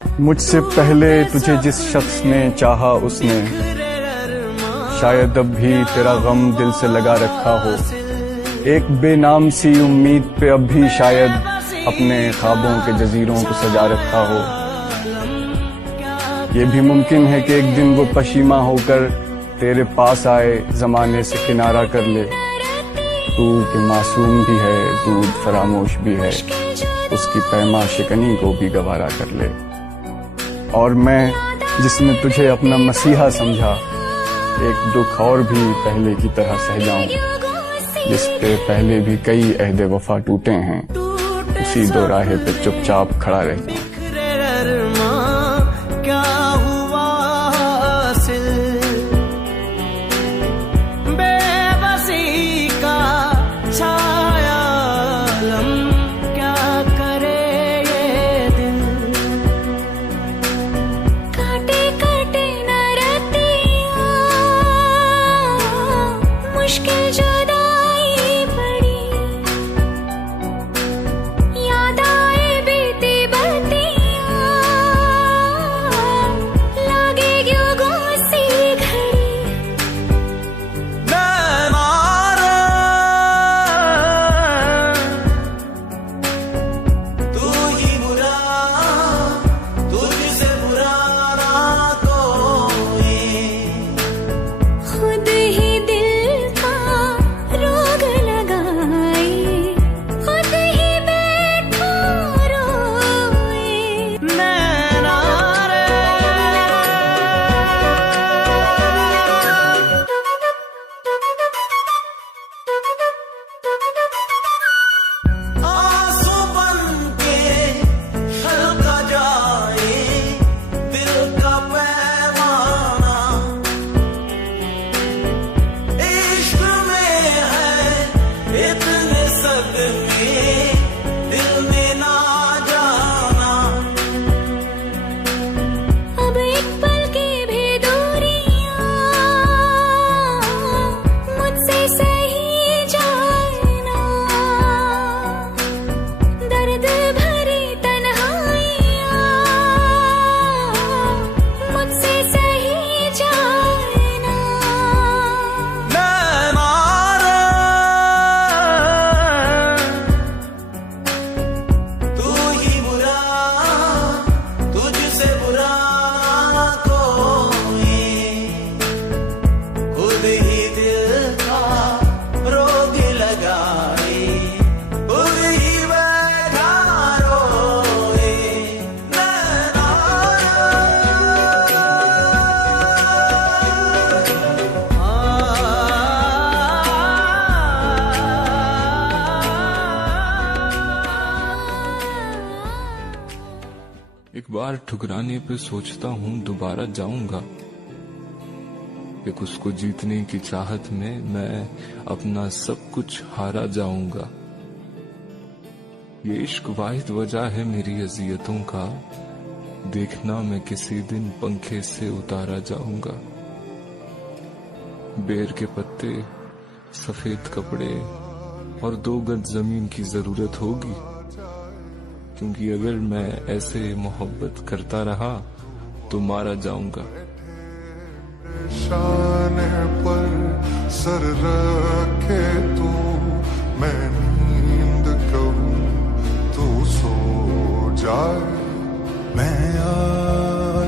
मुझसे पहले तुझे जिस शख्स ने चाहा उसने शायद अब भी तेरा गम दिल से लगा रखा हो। एक बेनाम सी उम्मीद पे अब भी शायद अपने ख्वाबों के जजीरों को सजा रखा हो। ये भी मुमकिन है कि एक दिन वो पशीमा होकर तेरे पास आए, जमाने से किनारा कर ले। तू कि मासूम भी है, दूध फरामोश भी है, उसकी पैमा शिकनी को भी गवारा कर ले। और मैं जिसने तुझे अपना मसीहा समझा, एक दुख और भी पहले की तरह सह जाऊं, जिस पे पहले भी कई अहदे वफा टूटे हैं, उसी दो राहे पे चुपचाप खड़ा रह जाऊं। क्या हुआ हासिल बेबसी का छाया आलम, क्या करे ये दिल। काटे काटे न रतियां, मुश्किल जुदाई पड़ी, याद आए बीती बतियां, लागे क्यों गुस्सी घड़ी। तू ही बुरा, तुझसे बुरा ना कोई। खुद ही दिल का रोग लगाए, खुद ही बैठा रोए। नैना रे आंसू बनके हल्का जाए दिल का पैमाना। इश्क में है इतने सदमे, दिल ने ना जाना। अब एक पल की भी दूरियां मुझसे सही जाए ना, दर्द भरी तन्हाइयां मुझसे सही जाए ना। नैना रे तू ही बुरा, तुझसे बुरा ना कोई। खुद ही दिल का रोग लगाए, खुद ही बैठा रोए। नैना एक बार ठुकराने पे सोचता हूँ दोबारा जाऊंगा। एक उसको जीतने की चाहत में मैं अपना सब कुछ हारा जाऊंगा। ये इश्क वाहिद वजह है मेरी अजियतों का, देखना मैं किसी दिन पंखे से उतारा जाऊंगा। बेर के पत्ते, सफेद कपड़े और 2 गज जमीन की जरूरत होगी, क्योंकि अगर मैं ऐसे मोहब्बत करता रहा तो मारा जाऊंगा। शान पर सर रखे तू, मैं नींद कहूँ तू सो जाए। मैं आ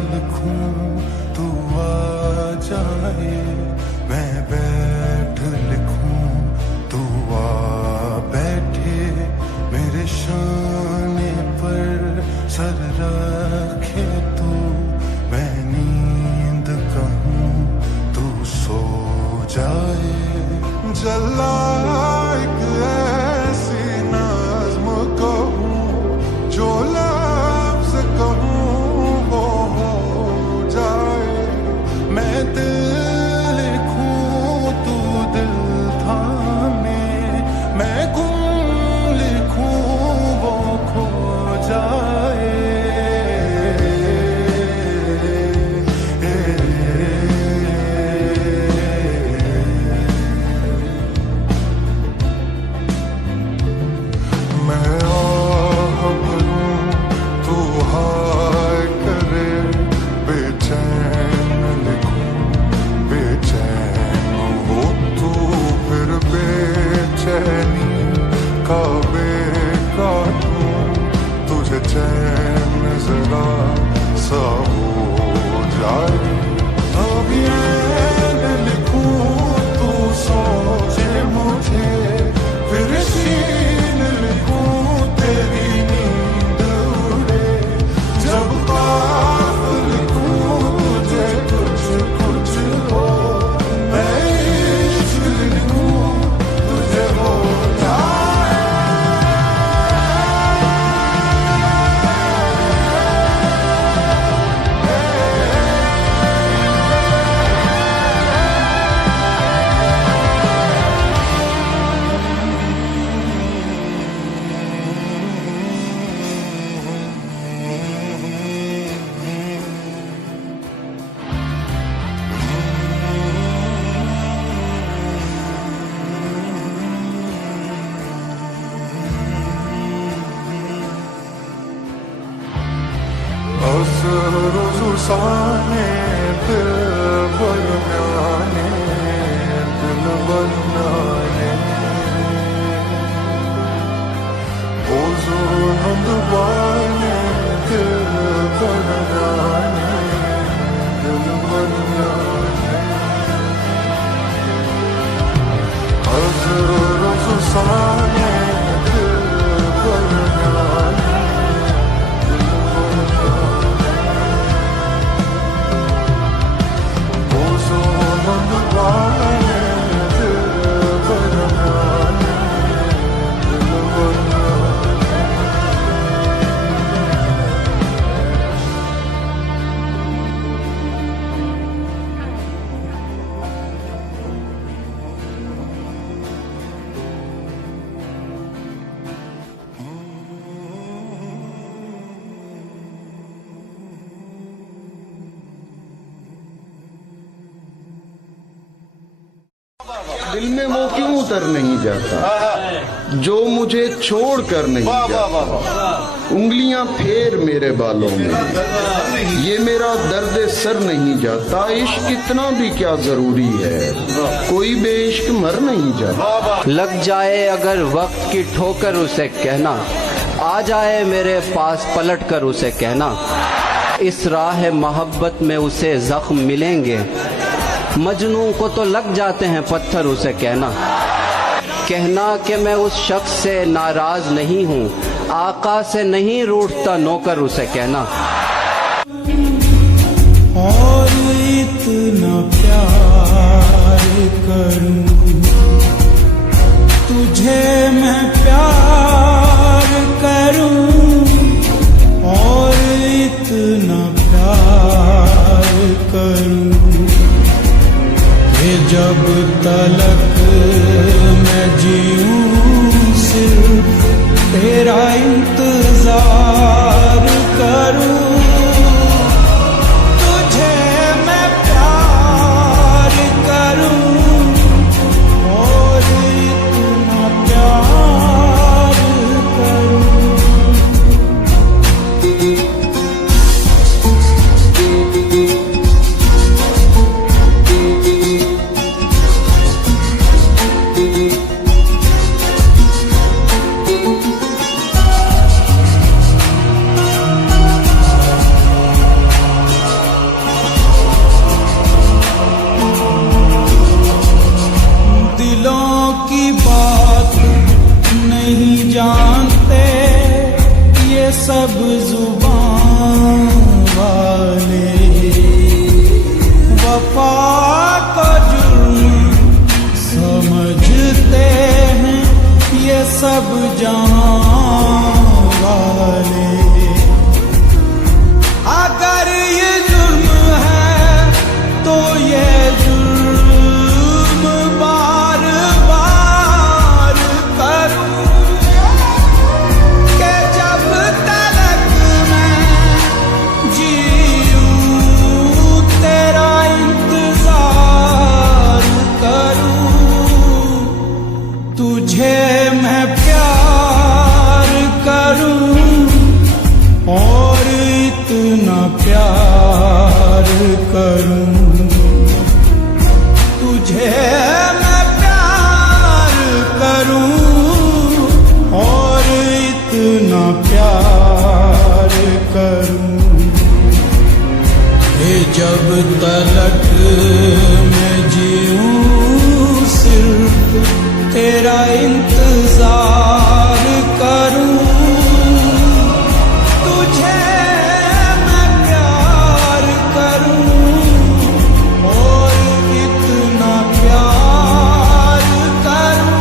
लिखूं तू आ जाए, मैं बैठ लिखूं तू आ बैठे। मेरे शाने पर सर रखे तू, मैं नींद कहूँ तू सो जाए। जला एक ऐसी नज़्म कहूँ, जो लफ्ज़ कहूँ वो हो जाए। मैं दिल लिखूं तू दिल थामे, मैं गुम लिखूं वो खो जाए। चैन जरा सा हो जाए। अब ये लिखूं तू सोचे मुझे, फिर सीन लिखूं तेरी नींद उड़े। जब ख्वाब लिखूं तुझे कुछ कुछ हो, मैं इश्क लिखूं तुझे हो जाए। Sane dil banane, dil banane. Bozo nandwane, dil banane, dil banane. Hazar sane dil banane. दिल में वो क्यों उतर नहीं जाता जो मुझे छोड़ कर नहीं जाता। उंगलियां फेर मेरे बालों में, ये मेरा दर्द सर नहीं जाता। इश्क इतना भी क्या जरूरी है, कोई बेइश्क मर नहीं जाता। लग जाए अगर वक्त की ठोकर उसे कहना, आ जाए मेरे पास पलट कर उसे कहना। इस राह मोहब्बत में उसे जख्म मिलेंगे, मजनू को तो लग जाते हैं पत्थर उसे कहना। कहना कि मैं उस शख्स से नाराज नहीं हूँ, आका से नहीं रूठता नौकर उसे कहना। और इतना प्यार करूं तुझे मैं प्यार करूं, और इतना प्यार करूं कि जब तलक मैं जीऊं सिर्फ तेरा इंतजार करूं। तुझे मैं प्यार करूं, और इतना प्यार करूं। दिलों की बात नहीं जानते ये सब जुबान वाले, वफा को जुर्म समझते हैं ये सब जहां वाले। अगर ये जुर्म है तो ये जुर्म बार बार करूं, कि जब तलक मैं जीऊं तेरा इंतजार करूं। तुझे मैं प्यार करूं, और इतना प्यार करूं। तुझे मैं प्यार करूं, और इतना प्यार तलक मैं जीऊं सिर्फ तेरा इंतजार करूं, तुझे मैं प्यार करूं और इतना प्यार करूं।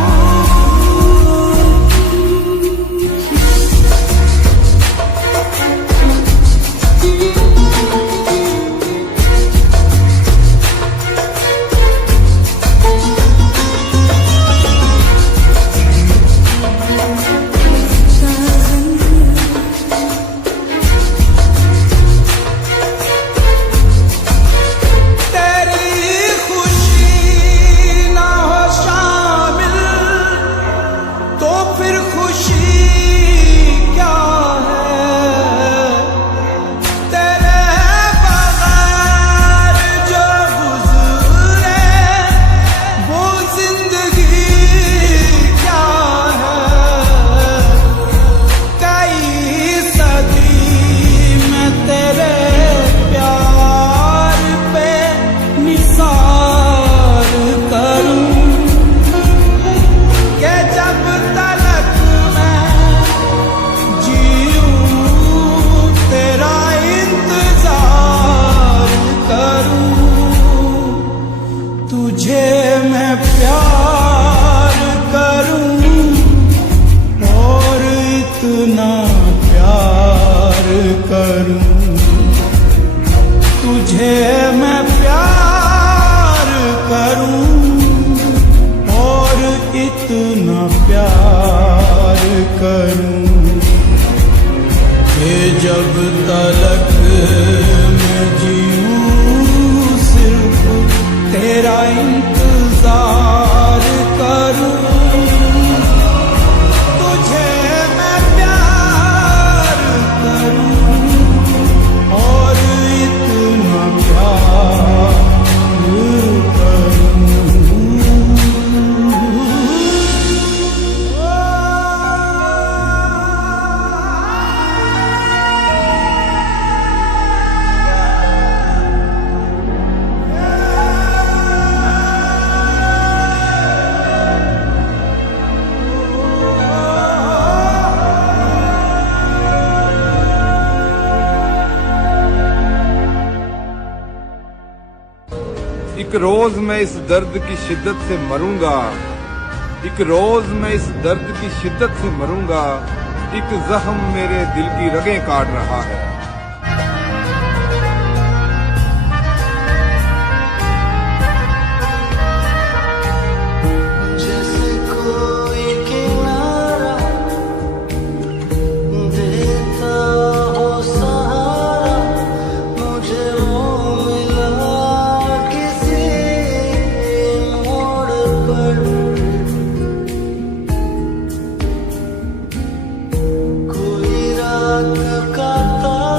तुझे मैं प्यार करूं और इतना प्यार करूं, तुझे मैं प्यार करूं और इतना प्यार करूं कि जब तलक मैं जीऊं सिर्फ तेरा इंतजार करूं, तुझे मैं प्यार करूं और इतना प्यार करूं। एक रोज मैं इस दर्द की शिद्दत से मरूंगा, एक रोज मैं इस दर्द की शिद्दत से मरूंगा, एक जख्म मेरे दिल की रगें काट रहा है। जैसे कोई किनारा देता हो सहारा, मुझे वो मिला किसी मोड़ पर। कोई रात का तारा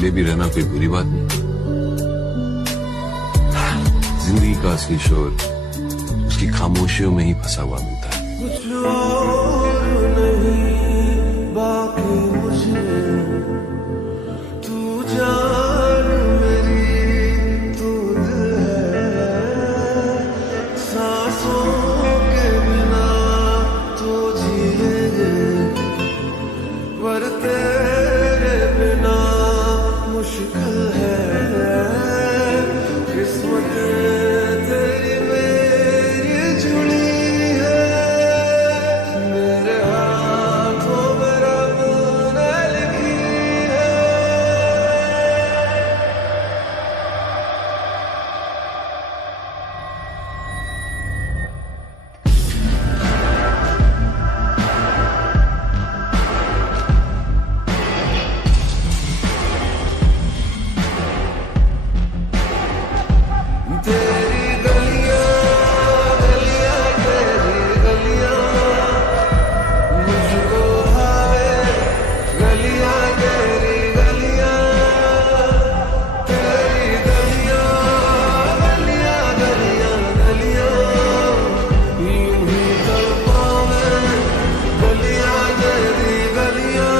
अकेले भी रहना कोई बुरी बात नहीं। जिंदगी का असली शोर उसकी खामोशियों में ही फंसा हुआ मिलता है। कुछ और नहीं बाकी मुझे, तू जान मेरी तू दिल है, सांसों के बिना तो जिएंगे, पर तेरे बिना मुश्किल है। किस्मत तेरी मेरी जुड़ी है, मेरे हाथों में रब ने लिखी है। तेरी गलियां गलियां तेरी गलियां मुझको भावे, गलियां तेरी गलियां, तेरी गलियां गलियां गलियां गलियां, यूं ही तड़पा मैं, गलियां तेरी गलियां।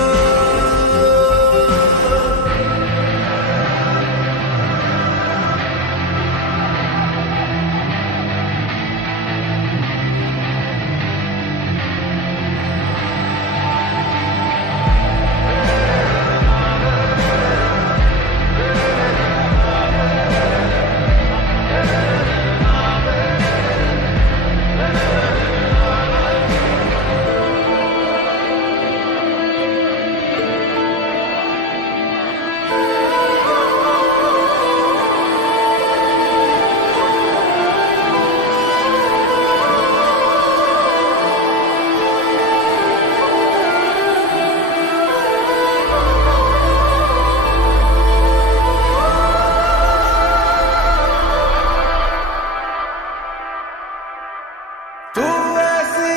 तू ऐसी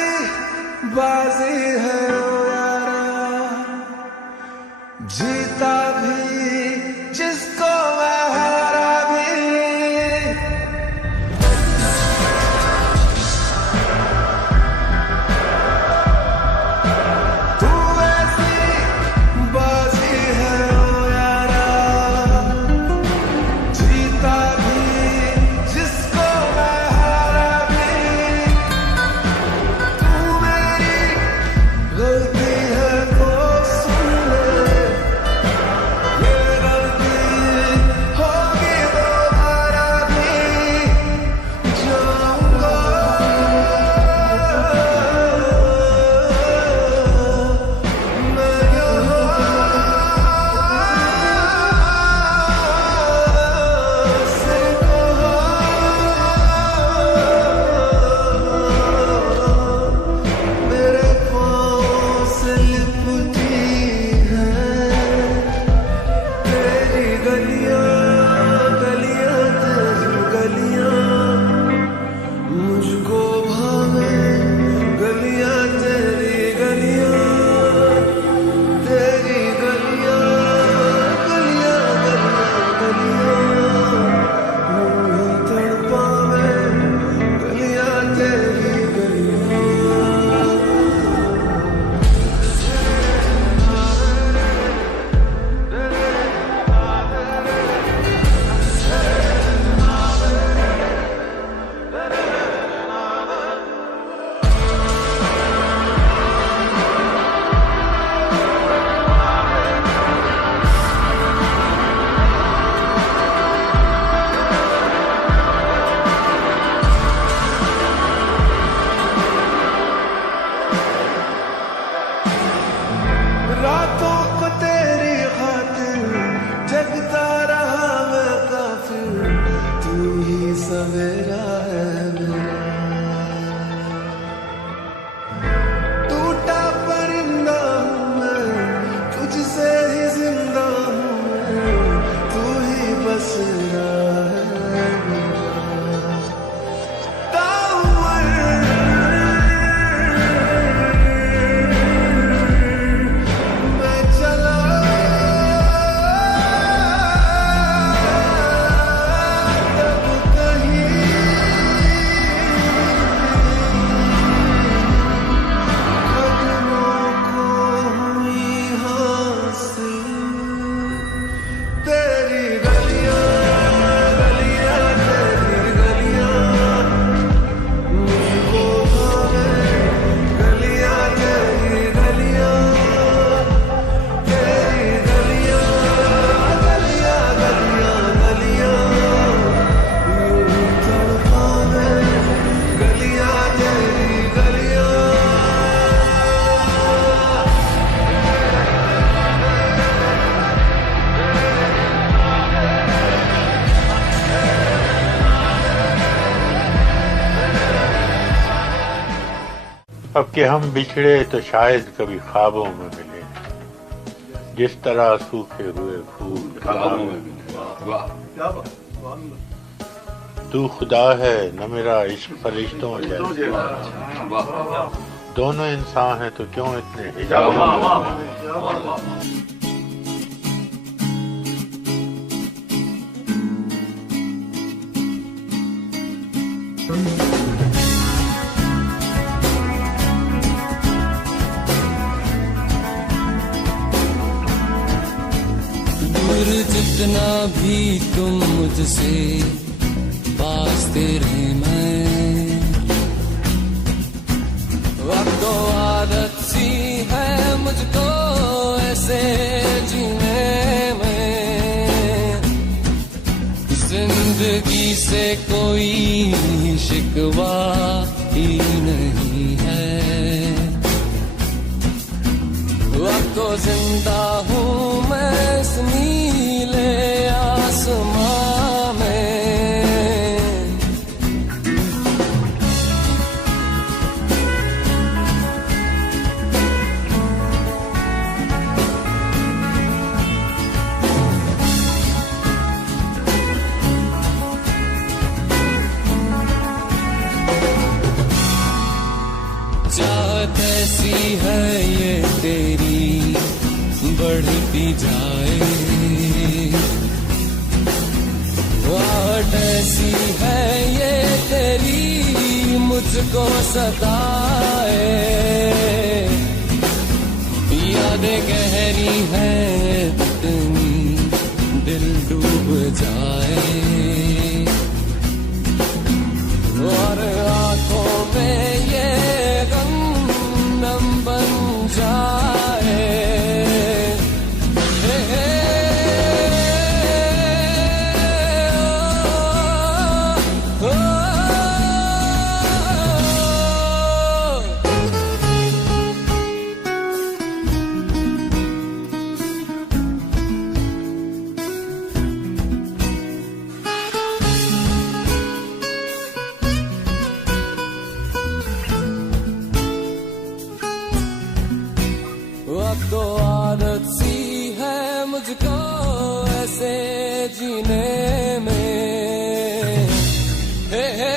बाजी है ओ यारा, जीता भी जिसको मैं हारा भी। तू ऐसी बाजी है ओ यारा, जीता भी जिसको मैं हारा भी। तू मेरी गलती है तो सुन ले, ये गलती होगी दोबारा भी, जाऊंगा मैं यहाँ से मेरे पाँव से लिपटी है तेरी गलियां गलियां तेरी गलियां, मुझको भावे, गलियां तेरी गलियां, तेरी गलियां गलियां गलियां गलियां, यूं ही तड़पावे, गलियां तेरी गलियां। अब कि हम बिछड़े तो शायद कभी ख्वाबों में मिले, जिस तरह सूखे हुए फूल ख्वाबों में मिले। तू खुदा है न मेरा इश्क फरिश्तों जैसा, दोनों इंसान हैं तो क्यों इतने हिजाबों में। दूर जितना भी तुम मुझसे पास तेरे मैं, वक्त आदत सी है मुझको ऐसे जीने में, जिंदगी से कोई शिकवा ही नहीं है। वक्त जिंदा हूँ मैं इस नीले आसमां में, चाहत ऐसी है ये तेरी बढ़ती जाए, वाट ऐसी है ये तेरी मुझको सताए, यादें गहरी हैं इतनी दिल डूब जाए, और आंखों में ये गम नम बन जाए। अब तो आदत सी है मुझको ऐसे जीने में, हे हे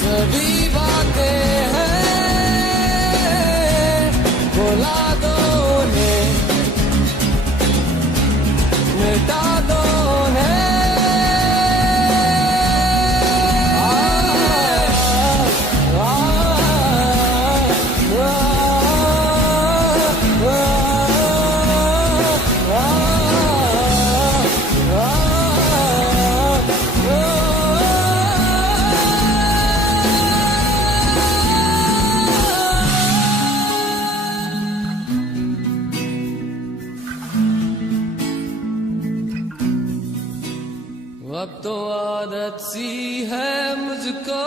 सभी बातें हैं भुला दो उन्हें, मिटा दो अब तो आदत सी है मुझको।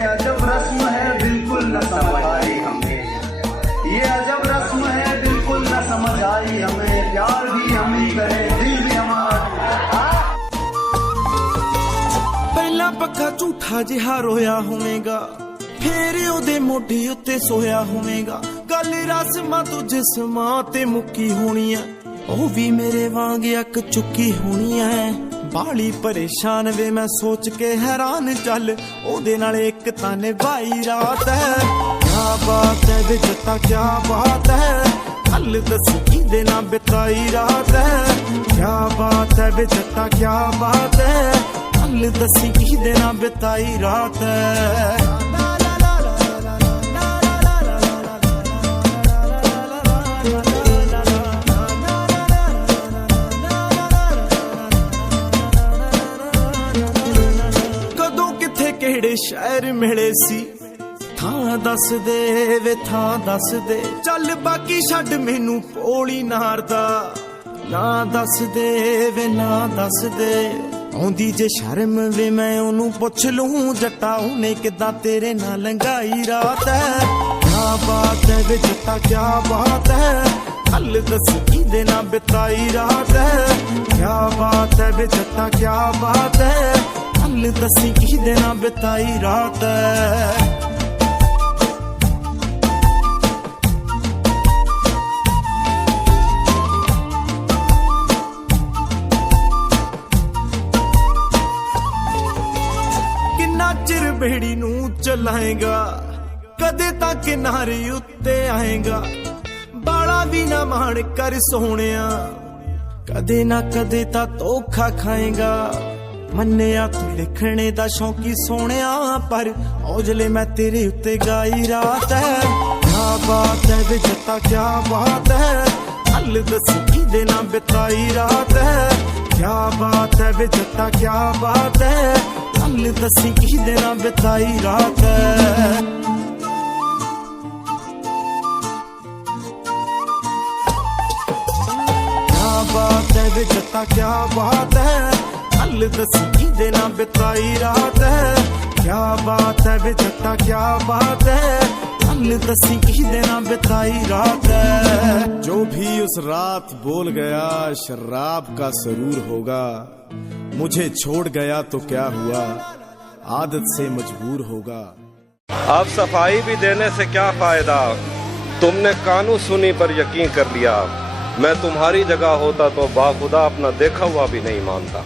अजब रस्म है बिल्कुल न समझ आई हमें, ये अजब रस्म है बिल्कुल न समझ आई हमें, प्यार भी हम ही करें दिल भी हमारा। पहला पक्का झूठा जिहा रोया होवेगा, फेर ओदे मोढे उत्ते सोया होवेगा, गल रस्मां तो जिस्मां ते मुक्की होनी है, ਉਹ ਵੀ ਮੇਰੇ ਵਾਂਗ ਅੱਕ ਚੁੱਕੀ ਹੋਣੀ ਐ, ਬਾਲੀ ਪਰੇਸ਼ਾਨ ਵੇ ਮੈਂ ਸੋਚ ਕੇ ਹੈਰਾਨ, ਚੱਲ ਉਹਦੇ ਨਾਲ ਇੱਕ ਤਾਂ ਨਿਭਾਈ ਰਾਤ ਹੈ, ਕਿਆ ਬਾਤ ਹੈ ਵੇ ਜੱਟਾ ਕਿਆ ਬਾਤ ਹੈ, ਕੱਲ ਦੱਸ ਕਿਹਦੇ ਨਾਲ ਬਿਤਾਈ ਰਾਤ ਹੈ, ਕਿਆ ਬਾਤ ਹੈ ਵੇ ਜੱਟਾ ਕਿਆ ਬਾਤ ਹੈ, ਕੱਲ ਦੱਸ ਕਿਹਦੇ ਨਾਲ ਬਿਤਾਈ ਰਾਤ ਹੈ। ਕਿਹੜੇ ਸ਼ਹਿਰ ਮਿਲੇ ਸੀ, ਥਾਂ ਦੱਸ ਦੇ ਵੇ ਥਾਂ ਦੱਸ ਦੇ, ਚੱਲ ਬਾਕੀ ਛੱਡ ਮੈਨੂੰ ਭੋਲੀ ਨਾਰ ਦਾ, ना दस दे वे ना दस दे आउंदी जे शर्म वे मैं ओनू पुछ लूं जट्टा उने किदां तेरे नाल लंघाई रात है क्या बात है वे जट्टा क्या बात है हल दस की देना बिताई रात है क्या बात है वे जट्टा क्या बात है हल दस की देना बिताई रात है चिर बेड़ी नू चलाएगा कदे तक किनारे उत्ते आएगा बाला भी ना माण कर सोहणिया कदे ना कदे ता धोखा खाएगा मन्निया तू लिखने दा शौकी सोहणिया पर औजले मैं तेरे उत्ते गाई रात है क्या बात है वे जट्टा क्या बात है हल दस की देना बिताई रात है क्या बात है वे जट्टा क्या बात है हल दसी की देना बिताई रात है क्या बात है वे जट्टा क्या बात है हल दसी की देना बिताई रात है क्या बात है वे जट्टा क्या बात है हल दसी की देना बिताई रात है जो भी उस रात बोल गया शराब का सरूर होगा मुझे छोड़ गया तो क्या हुआ आदत से मजबूर होगा अब सफाई भी देने से क्या फायदा तुमने कानून सुनी पर यकीन कर लिया मैं तुम्हारी जगह होता तो बाखुदा अपना देखा हुआ भी नहीं मानता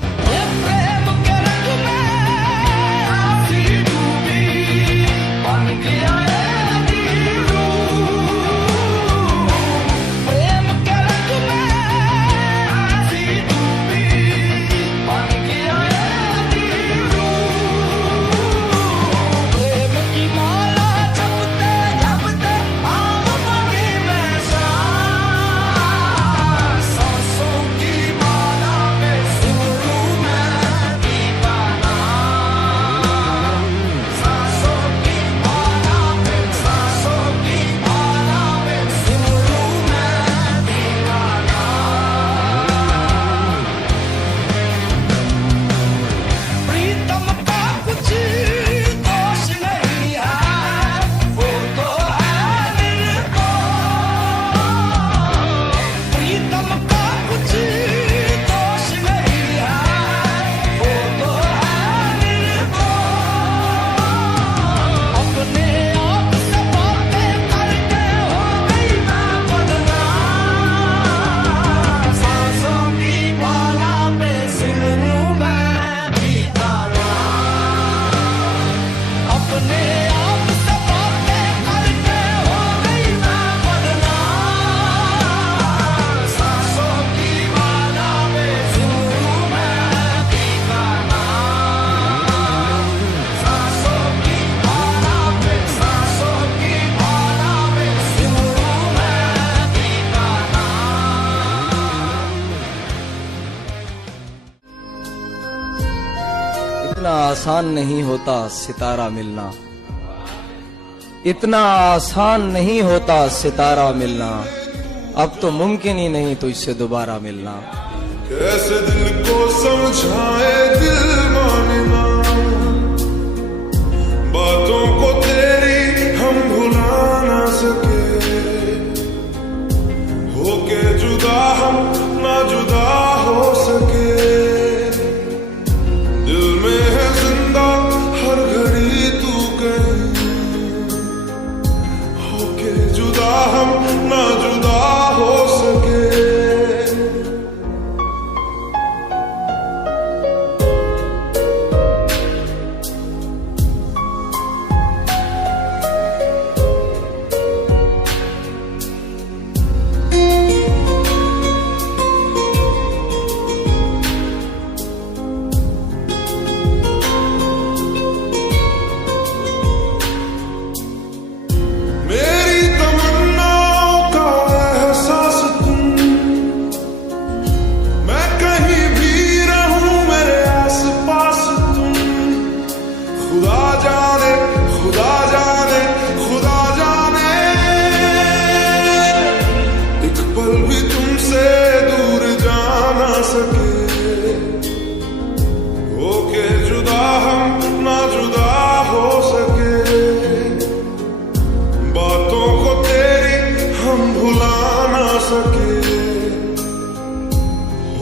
इतना आसान नहीं होता सितारा मिलना इतना आसान नहीं होता सितारा मिलना अब तो मुमकिन ही नहीं तो इससे दोबारा मिलना कैसे दिल को समझाए दिल मानना बातों को तेरी हम भुला ना सके होके जुदा हम ना जुदा हो सके दिल में है जिंदा हर घड़ी तू कहीं होके जुदा हम ना जुदा हो सके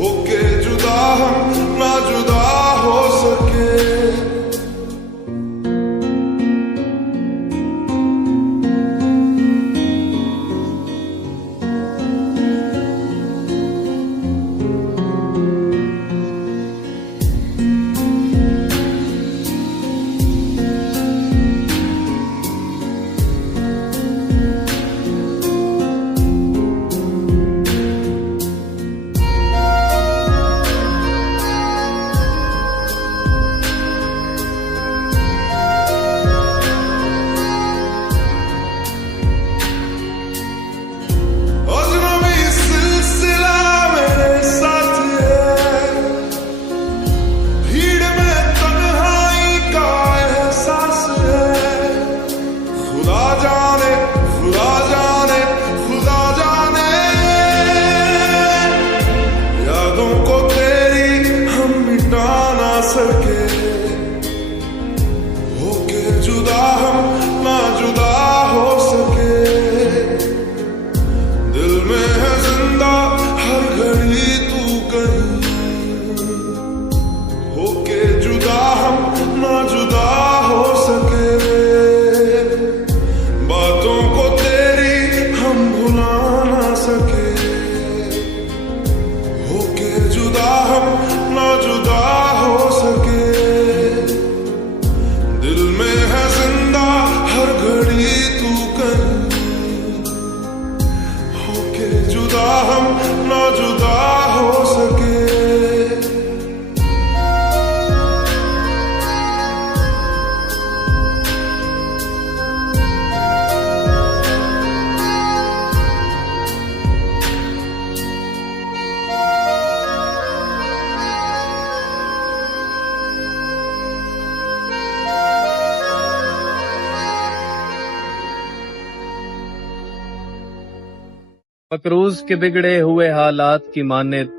होके जुदा हम ना जुदा हो सके। मकरूज के बिगड़े हुए हालात की मानित,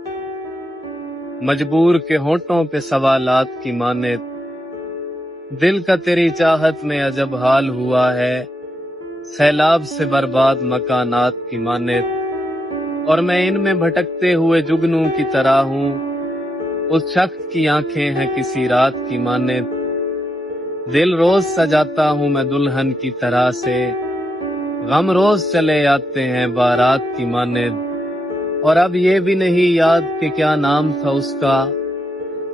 मजबूर के होंठों पे सवालात की मानित, दिल का तेरी चाहत में अजब हाल हुआ है, सैलाब से बर्बाद मकानात की मानित, और मैं इनमें भटकते हुए जुगनू की तरह हूँ, उस शख्स की आंखें हैं किसी रात की मानित, दिल रोज सजाता हूँ मैं दुल्हन की तरह से, गम रोज चले आते हैं बारात की मानिद, और अब ये भी नहीं याद कि क्या नाम था उसका,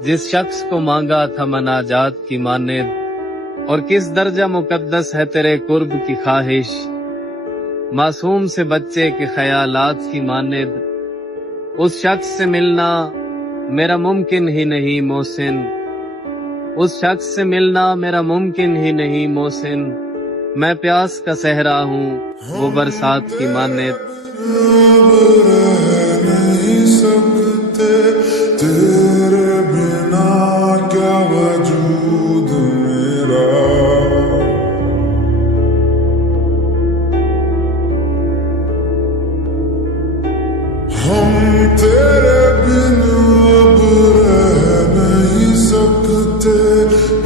जिस शख्स को मांगा था मनाजात की मानिद, और किस दर्जा मुकद्दस है तेरे कुर्ब की ख्वाहिश, मासूम से बच्चे के ख्यालात की मानिद, उस शख्स से मिलना मेरा मुमकिन ही नहीं मोहसिन, उस शख्स से मिलना मेरा मुमकिन ही नहीं मोहसिन, मैं प्यास का सहरा हूँ वो बरसात की मानित। नहीं सकते तेरे बिना क्या वजूद मेरा, हम तेरे बिन अब रह नहीं सकते,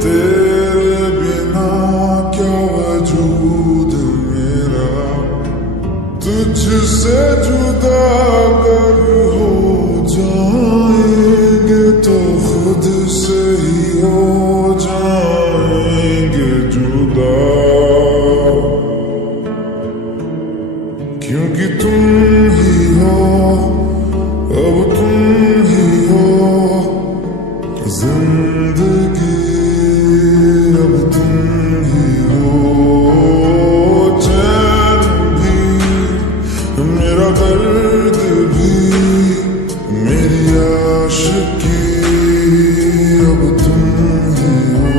तेरे बिना क्या वजूद मेरा, तुझसे जुदा अगर हो जाएंगे तो खुद से ही हो जाएंगे जुदा, क्योंकि तुम ही हो, अब तुम ही हो जिंदगी, अब तुम ही हो चैन भी, मेरा दर्द भी, मेरी आशिकी, अब तुम ही हो।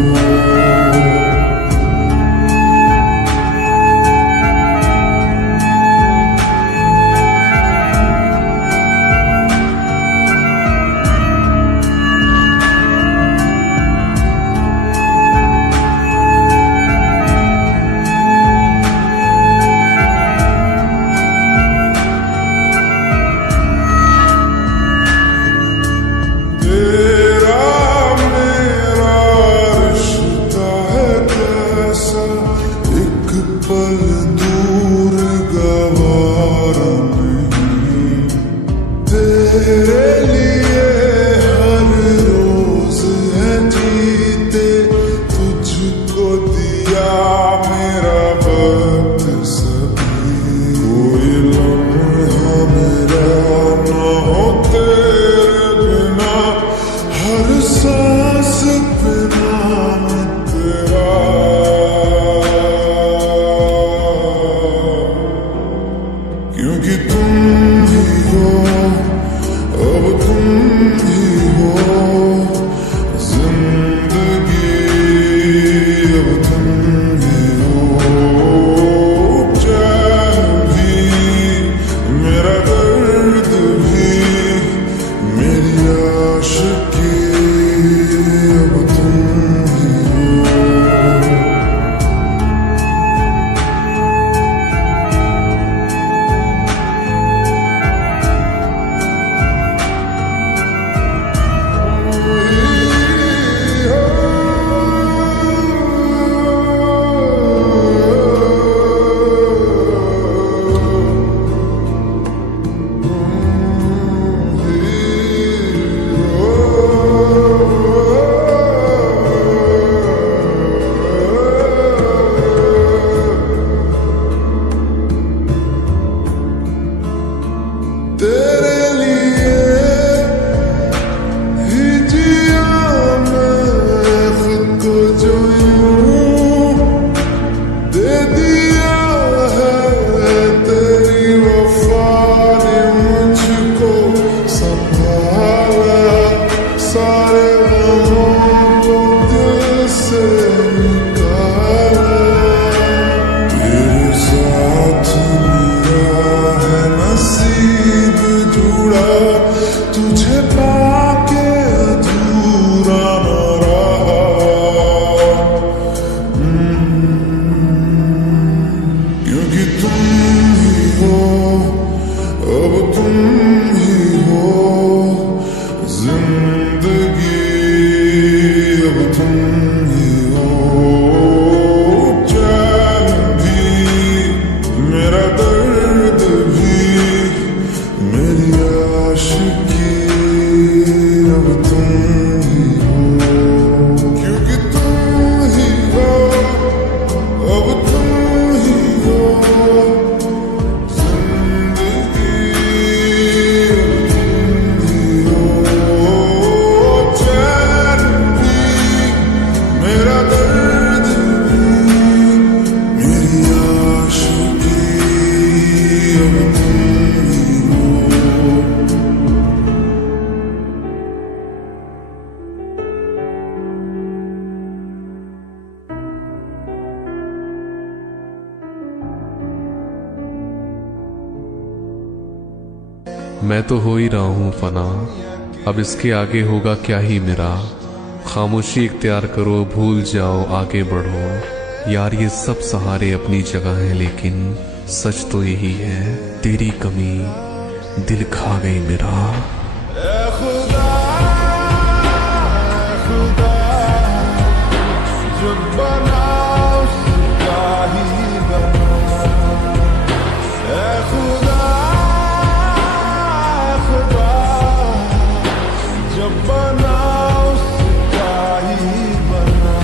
तुम ही हो जिंदगी, अब तुम ही हो चैन भी, मेरा दर्द भी, मेरी आशिकी, अब तुम ही हो। तेरे लिए ही जिया मैं खुद को जो यूं दे दिया है, तेरी वफा ने मुझको संभाला, सारे गमों को दिल से निकाला, तेरे साथ मेरा है नसीब जुड़ा, तुझे पाके अधूरा न रहा। क्योंकि तुम ही हो, अब तुम ही हो जिंदगी, अब तुम ही हो चैन भी, मेरा दर्द भी, मेरी आशिकी, अब तुम ही हो। क्योंकि तुम ही हो, अब तुम ही हो जिंदगी, अब तुम ही हो चैन भी, मेरा दर्द भी, मेरी आशिकी, अब तुम ही हो। मैं तो हो ही रहा हूँ फना, अब इसके आगे होगा क्या ही मेरा। खामोशी इख्तियार करो, भूल जाओ, आगे बढ़ो। यार ये सब सहारे अपनी जगह हैं, लेकिन सच तो यही है, तेरी कमी दिल खा गई मेरा। खुदा खुदा जो बना उसका ही बना, खुदा खुदा जो बना उसका ही बना।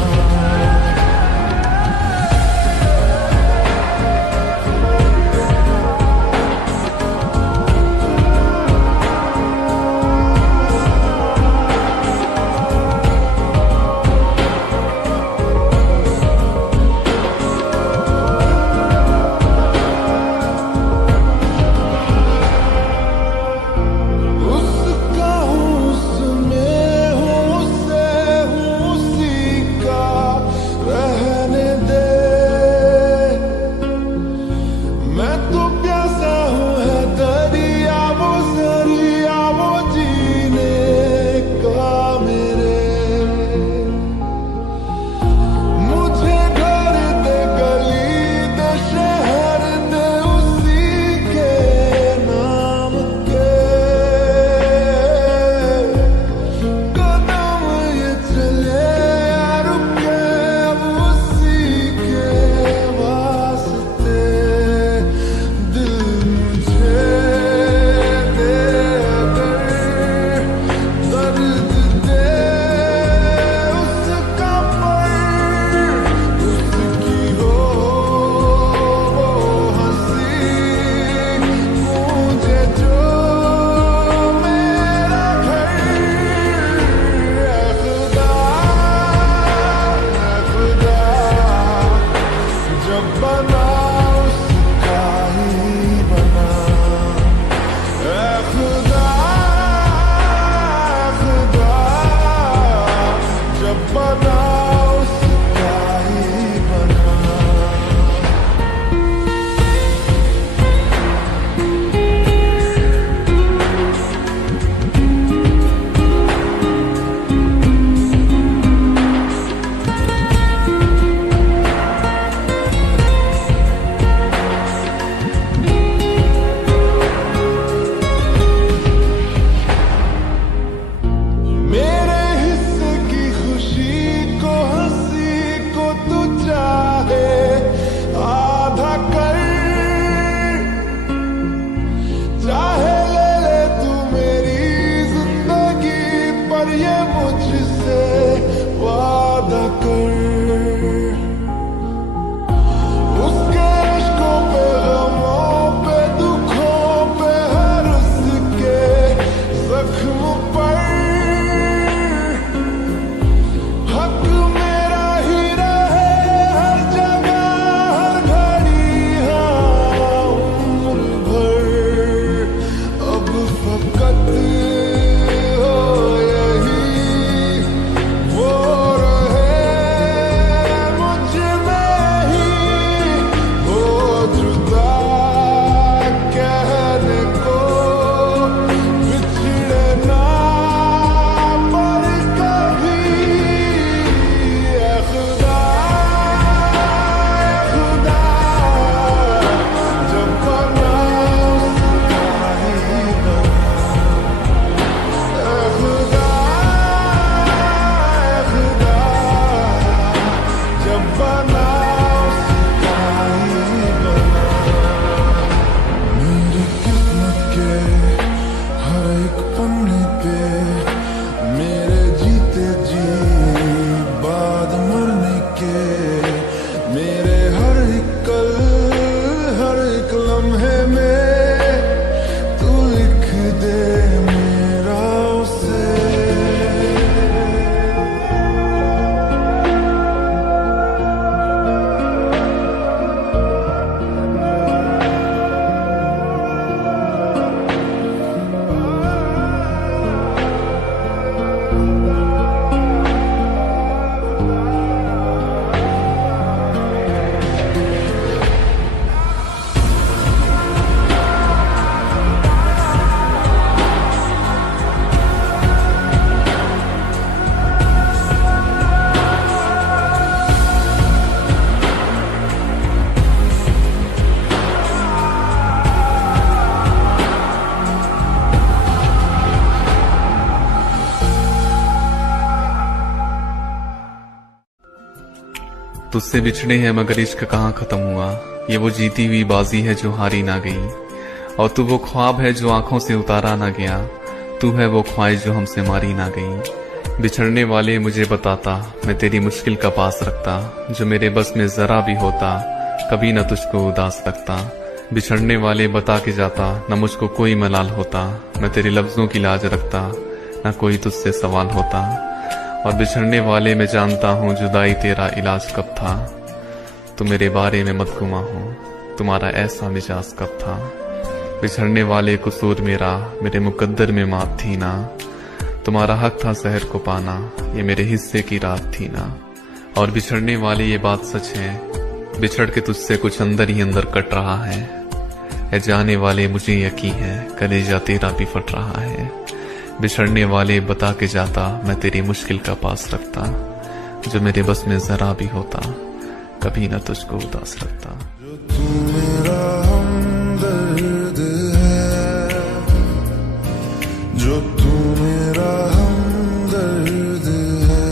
ये मुझसे वादा कर, उसके इश्कों पे गमों पे दुखों पे हर उसके जख्म पर हक मेरा ही रहे हर जगह हर घड़ी हाँ उम्र भर। अब फकत हो यही वो रहे मुझ में ही हो जुदा कहने को बिछड़े ना पर कभी। ऐ खुदा जब बना उसका ही बना। ऐ खुदा जब बना उसका ही बना। मेरी किस्मत के हर एक पन्ने पे मेरे जीते जी बाद मरने के मेरे हर एक कल हर एक लम्हे में तू लिख दे मेरा उसे। तुझसे बिछड़े हैं मगर इश्क कहाँ खत्म हुआ, ये वो जीती हुई बाजी है जो हारी ना गई। और तू वो ख्वाब है जो आंखों से उतारा ना गया, तू है वो ख्वाहिश जो हमसे मारी ना गई। बिछड़ने वाले मुझे बताता, मैं तेरी मुश्किल का पास रखता, जो मेरे बस में जरा भी होता कभी न तुझको उदास रखता। बिछड़ने वाले बता के जाता, न मुझको कोई मलाल होता, मैं तेरे लफ्जों की लाज रखता, न कोई तुझसे सवाल होता। और बिछड़ने वाले मैं जानता हूँ जुदाई तेरा इलाज कब था, तू मेरे बारे में मत गुमा हो, तुम्हारा ऐसा मिजाज कब था। बिछड़ने वाले कसूर मेरा, मेरे मुकद्दर में मात थी ना, तुम्हारा हक था सहर को पाना, ये मेरे हिस्से की रात थी ना। और बिछड़ने वाले ये बात सच है, बिछड़ के तुझसे कुछ अंदर ही अंदर कट रहा है जाने वाले मुझे यकीन है, कलेजा तेरा भी फट रहा है। बिछड़ने वाले बता के जाता, मैं तेरी मुश्किल का पास रखता, जो मेरे बस में जरा भी होता कभी न तुझको उदास रखता। तू मेरा हमदर्द है, जो तू मेरा हमदर्द है,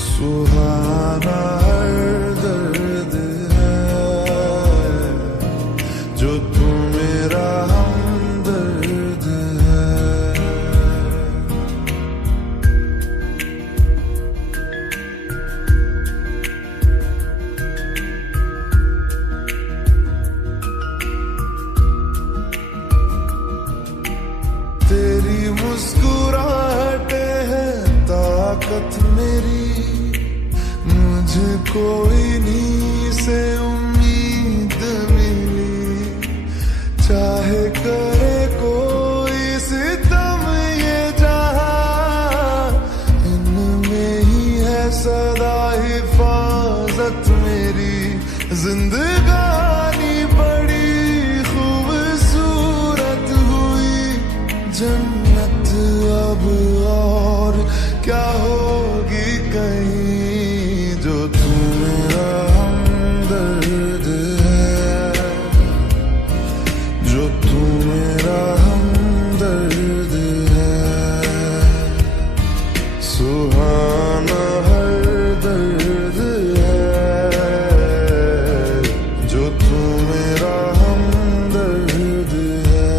सुहाना हर दर्द है, जो तू मेरा हमदर्द है। तेरी मुस्कुराहटे है ताकत मेरी, मुझे कोई नहीं से उम्मीद मिली, चाहे करे कोई सितम ये जहां, इनमें ही है सदा हिफाजत मेरी। जिंदगानी बड़ी खूबसूरत हुई, जन्नत अब और क्या होगी कहीं, जो तू मेरा हमदर्द है, जो तू मेरा हमदर्द है, सुहाना हर दर्द है, जो तू मेरा हमदर्द है।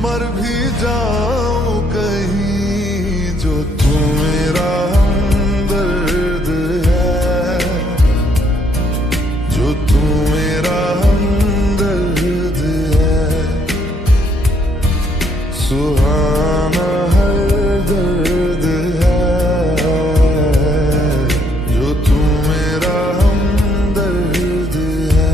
मर भी जाऊं कहीं जो तू मेरा हमदर्द है, जो तू मेरा हमदर्द है। सुहाना हर दर्द है, जो तू मेरा हमदर्द है।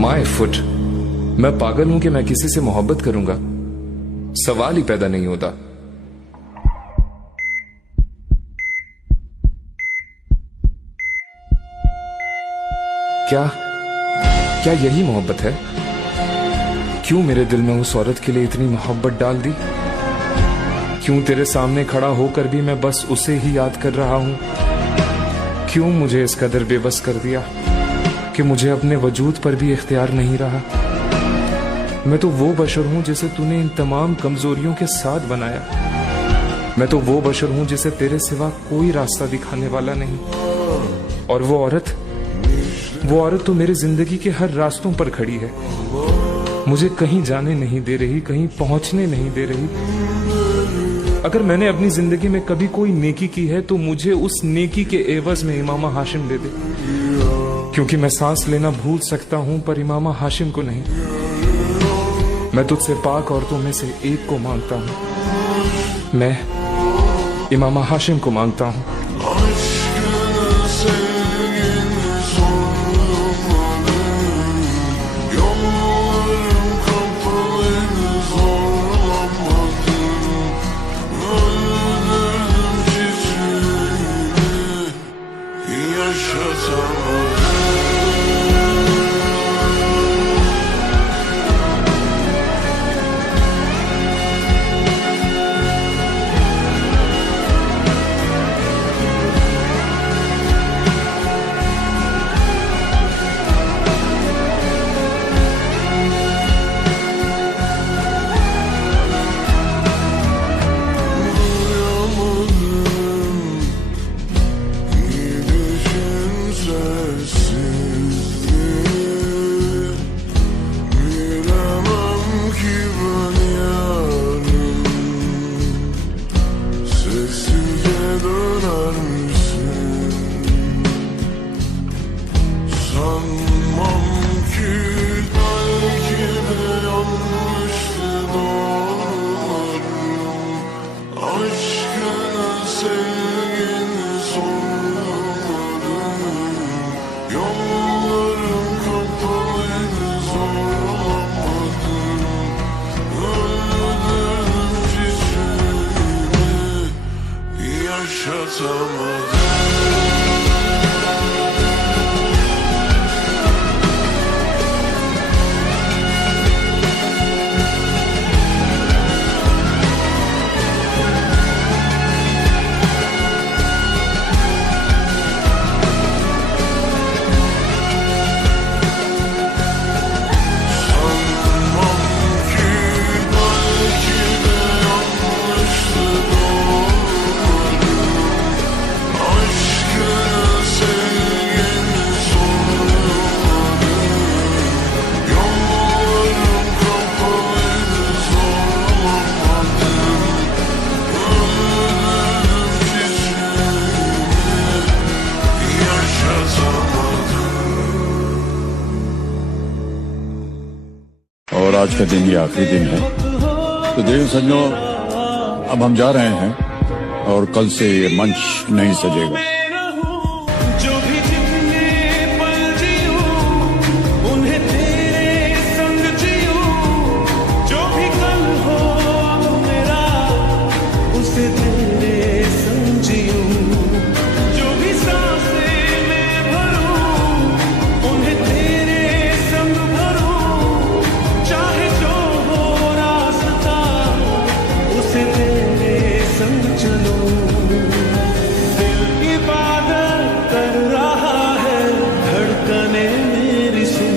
माय फुट, मैं पागल हूं कि मैं किसी से मोहब्बत करूंगा? सवाल ही पैदा नहीं होता। क्या यही मोहब्बत है? क्यों मेरे दिल में उस औरत के लिए इतनी मोहब्बत डाल दी? क्यों तेरे सामने खड़ा होकर भी मैं बस उसे ही याद कर रहा हूं? क्यों मुझे इस कदर बेबस कर दिया कि मुझे अपने वजूद पर भी इख्तियार नहीं रहा? मैं तो वो बशर हूं जिसे तूने इन तमाम कमजोरियों के साथ बनाया। मैं तो वो बशर हूं जिसे तेरे सिवा कोई रास्ता दिखाने वाला नहीं। और वो औरत तो मेरी जिंदगी के हर रास्तों पर खड़ी है, मुझे कहीं जाने नहीं दे रही, कहीं पहुंचने नहीं दे रही। अगर मैंने अपनी जिंदगी में कभी कोई नेकी की है तो मुझे उस नेकी के एवज में इमामा हाशिम दे दे, क्योंकि मैं सांस लेना भूल सकता हूं पर इमामा हाशिम को नहीं। मैं तुझसे पाक औरतों में से एक को मांगता हूं, मैं इमामा हाशिम को मांगता हूं। और आज का दिन ये आखिरी दिन है, तो देव सज्जनों अब हम जा रहे हैं और कल से ये मंच नहीं सजेगा। संग चलो। दिल इबादत कर रहा है, धड़कने मेरी सुन,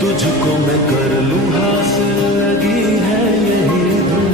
तुझको मैं कर लूं हासिल, लगी है यही धुन।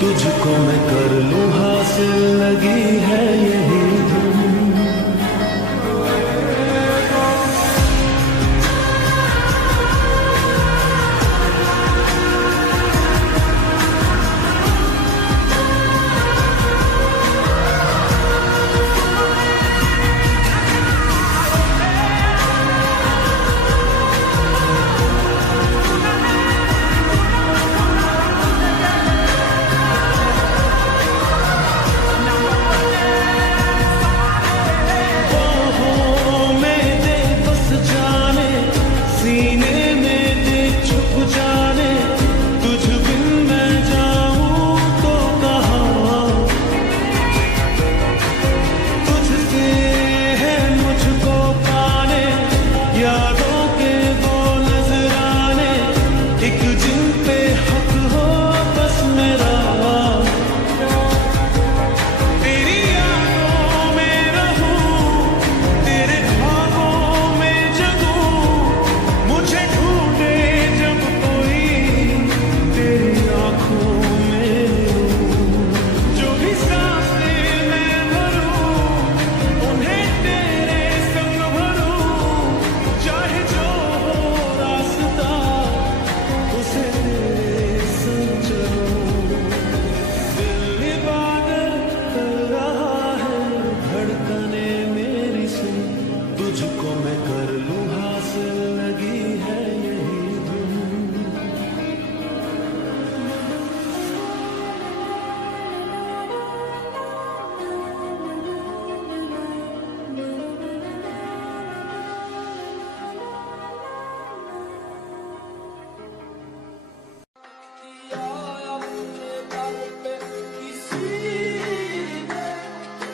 तुझको मैं कर लूं हासिल, लगी है यही धुन।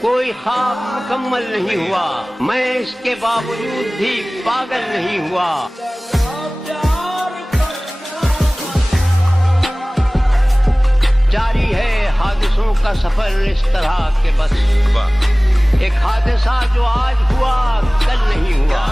कोई ख्वाब मुकम्मल नहीं हुआ, मैं इसके बावजूद भी पागल नहीं हुआ। जारी है हादिसों का सफर इस तरह के, बस एक हादसा जो आज हुआ कल नहीं हुआ।